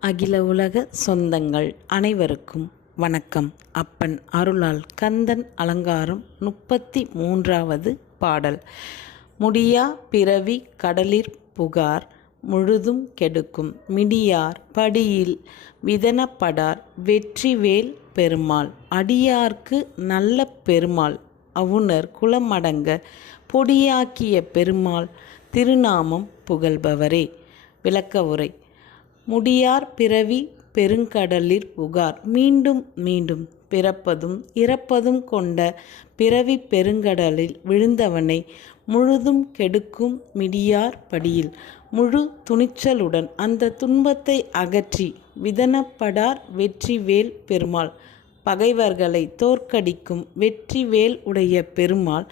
அகில உலக சொந்தங்கள் அனைவருக்கும் வணக்கம். அப்பன் அருளால் கந்தன் அலங்காரம் முப்பத்தி மூன்றாவது பாடல். முடியா பிறவி கடலிற் புகார் முழுதும் கெடுக்கும். மிடியார் படியில் விதனப்படார் வெற்றிவேல் பெருமாள். அடியார்க்கு நல்ல பெருமாள். அவுணர் குலமடங்க பொடியாக்கிய பெருமாள். திருநாமம் புகழ்பவரே. விளக்க உரை முடியார் பிறவி பெருங்கடலிற் புகார். மீண்டும் மீண்டும் பிறப்பதும் இறப்பதும் கொண்ட பிறவி பெருங்கடலில் விழுந்தவனை முழுதும் கெடுக்கும் மிடியார் படியில். முழு துணிச்சலுடன் அந்த துன்பத்தை அகற்றி விதனப்படார் வெற்றிவேல் பெருமாள். பகைவர்களை தோற்கடிக்கும் வெற்றிவேல் உடைய பெருமாள்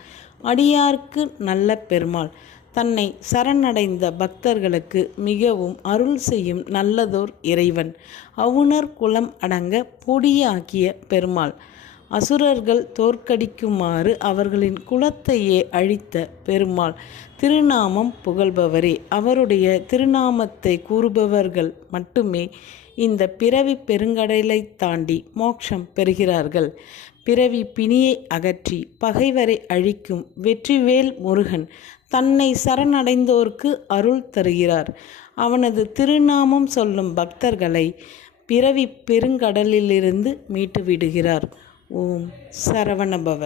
அடியார்க்கு நல்ல பெருமாள். தன்னை சரணடைந்த பக்தர்களுக்கு மிகவும் அருள் செய்யும் நல்லதோர் இறைவன். அவுணர் குலம் அடங்க பொடியாக்கிய பெருமாள். அசுரர்கள் தோற்கடிக்குமாறு அவர்களின் குலத்தையே அழித்த பெருமாள். திருநாமம் புகழ்பவரே. அவருடைய திருநாமத்தை கூறுபவர்கள் மட்டுமே இந்த பிறவி பெருங்கடலை தாண்டி மோட்சம் பெறுகிறார்கள். பிறவி பிணியை அகற்றி பகைவரை அழிக்கும் வெற்றிவேல் முருகன் தன்னை சரணடைந்தோர்க்கு அருள் தருகிறார். அவனது திருநாமம் சொல்லும் பக்தர்களை பிறவி பெருங்கடலிலிருந்து மீட்டு விடுகிறார் ஓம் சரவணபவ.